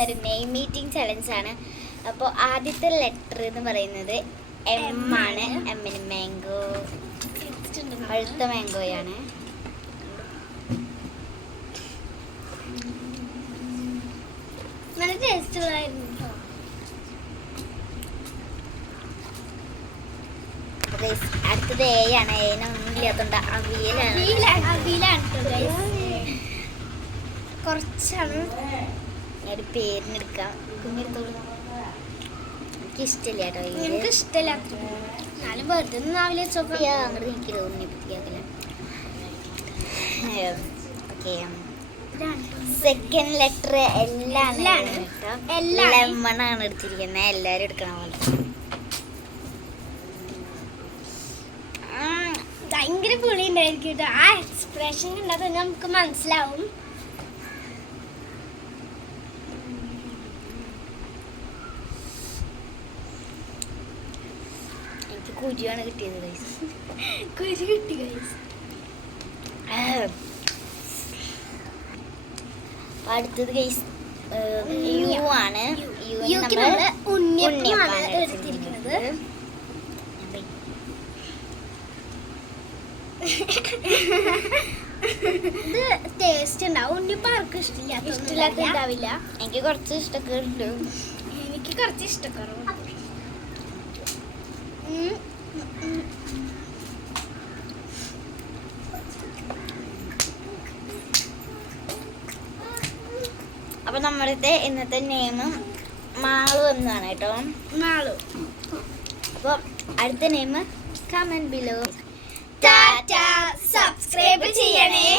ഇന്നൊരു name meeting challenge ആണ്. അപ്പോൾ ആദ്യത്തെ ലെറ്റർ എന്ന് പറയുന്നത് എം ആണ്. എമ്മിന് മാംഗോ, പഴുത്ത മാംഗോയാണ്. നല്ല ടേസ്റ്റ് ഉള്ളതായിരുന്നു. അടുത്തത് എ ആണ്. എനൊന്നും ഇല്ലാത്തോണ്ട് അവിയലാണ്. കുറച്ചാണ് ഒരു പേരിനെടുക്കാം. കുഞ്ഞെടുത്തോളൂ. എനിക്ക് ഇഷ്ടമില്ല കേട്ടോ. എനിക്ക് ഇഷ്ടമില്ല. എന്നാലും വെറുതെ രാവിലെ അങ്ങോട്ട് നിൽക്കരുത്. ഉണ്ണിപ്പത്തിയാക്കല. ഓക്കെ, സെക്കൻഡ് ലെറ്റർ എല്ലാം ലെമൺ ആണ് എടുത്തിരിക്കുന്നത്. എല്ലാരും എടുക്കണ പോലെ. ഭയങ്കര പുളി ഉണ്ടായിരിക്കും. ആ എക്സ്പ്രഷൻ കണ്ടാൽ തന്നെ നമുക്ക് മനസ്സിലാവും. എനിക്ക് കുരുവാണ് കിട്ടിയത്. കുരു കിട്ടി. അടുത്തത് ഗൈസ് യു ആണ്. ഉണ്ണിയപ്പമാണ് എടുത്തിരിക്കുന്നത്. ഇത് ടേസ്റ്റ് ഉണ്ടാവും. ഉണ്ണിയപ്പം ആർക്കും ഇഷ്ടമില്ലാത്തണ്ടാവില്ല. എനിക്ക് കുറച്ച് ഇഷ്ടമൊക്കെ ഉണ്ട്. എനിക്ക് കുറച്ച് ഇഷ്ടക്കുറവ്. അപ്പൊ നമ്മുടെ ഇന്നത്തെ നെയിം മാളു എന്നാണ് കേട്ടോ. മാളു. അപ്പൊ അടുത്ത name comment below. Tata. Subscribe ചെയ്യണേ.